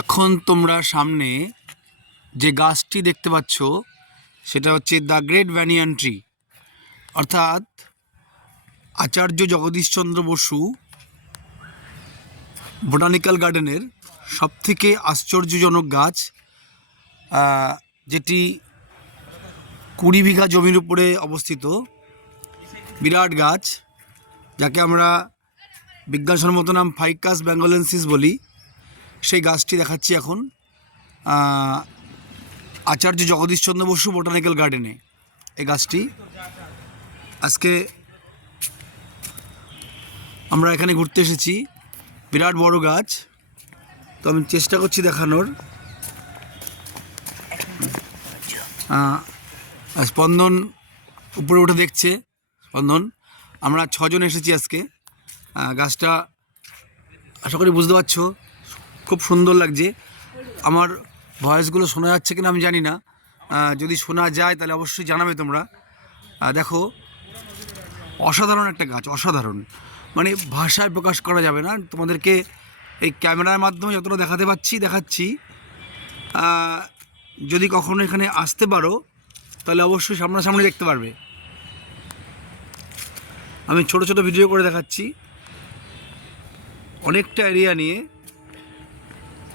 এখন তোমরা সামনে যে গাছটি দেখতে পাচ্ছ সেটা হচ্ছে দ্য গ্রেট ব্যানিয়ান ট্রি, অর্থাৎ আচার্য জগদীশচন্দ্র বসু বোটানিক্যাল গার্ডেনের সবথেকে আশ্চর্যজনক গাছ, যেটি 20 বিঘা জমির উপরে অবস্থিত বিরাট গাছ, যাকে আমরা বিজ্ঞানসম্মত নাম ফাইকাস বেঙ্গলেন্সিস বলি। সেই গাছটি দেখাচ্ছি এখন আচার্য জগদীশচন্দ্র বসু বোটানিক্যাল গার্ডেনে। এই গাছটি আজকে আমরা এখানে ঘুরতে এসেছি। বিরাট বড় গাছ, তো আমি চেষ্টা করছি দেখানোর। স্পন্দন উপরে উঠে দেখছে। স্পন্দন, আমরা 6 জন এসেছি আজকে। গাছটা আশা করি বুঝতে পারছো, খুব সুন্দর লাগছে। আমার ভয়েসগুলো শোনা যাচ্ছে কিনা আমি জানি না, যদি শোনা যায় তাহলে অবশ্যই জানাবে তোমরা। দেখো, অসাধারণ একটা গাছ, অসাধারণ, মানে ভাষায় প্রকাশ করা যাবে না। তোমাদেরকে এই ক্যামেরার মাধ্যমে যতটা দেখাচ্ছি। যদি কখনো এখানে আসতে পারো তাহলে অবশ্যই সামনাসামনি দেখতে পারবে। আমি ছোট ছোট ভিডিও করে দেখাচ্ছি অনেকটা এরিয়া নিয়ে।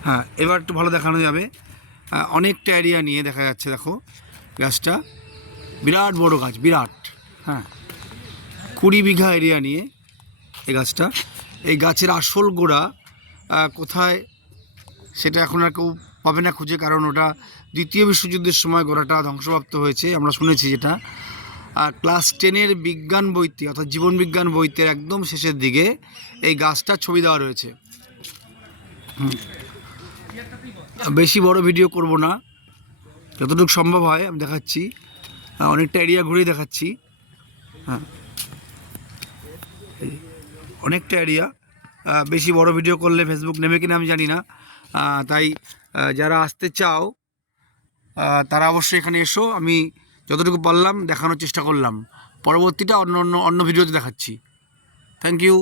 হ্যাঁ, এবার একটু ভালো দেখানো যাবে। অনেকটা এরিয়া নিয়ে দেখা যাচ্ছে। দেখো, গাছটা বিরাট বড় গাছ, বিরাট। হ্যাঁ, 20 বিঘা এরিয়া নিয়ে এই গাছটা। এই গাছের আসল গোড়া কোথায় সেটা এখন আর কেউ পাবে না খুঁজে, কারণ ওটা 2য় বিশ্বযুদ্ধের সময় গোড়াটা ধ্বংসপ্রাপ্ত হয়েছে, আমরা শুনেছি যেটা। ক্লাস 10-এর বিজ্ঞান বইতে, অর্থাৎ জীবন বিজ্ঞান বইতে একদম শেষের দিকে এই গাছটার ছবি দেওয়া রয়েছে। বেশি বড় ভিডিও করব না, যতটুকু সম্ভব হয় আমি দেখাচ্ছি। অনেকটা এরিয়া ঘুরেই দেখাচ্ছি। হ্যাঁ, অনেকটা এরিয়া। বেশি বড় ভিডিও করলে ফেসবুক নেবে কিনা আমি জানি না, তাই যারা আসতে চাও তারা অবশ্যই এখানে এসো। আমি যতটুকু পারলাম দেখানোর চেষ্টা করলাম। পরবর্তীটা অন্য ভিডিওতে দেখাচ্ছি। Thank you.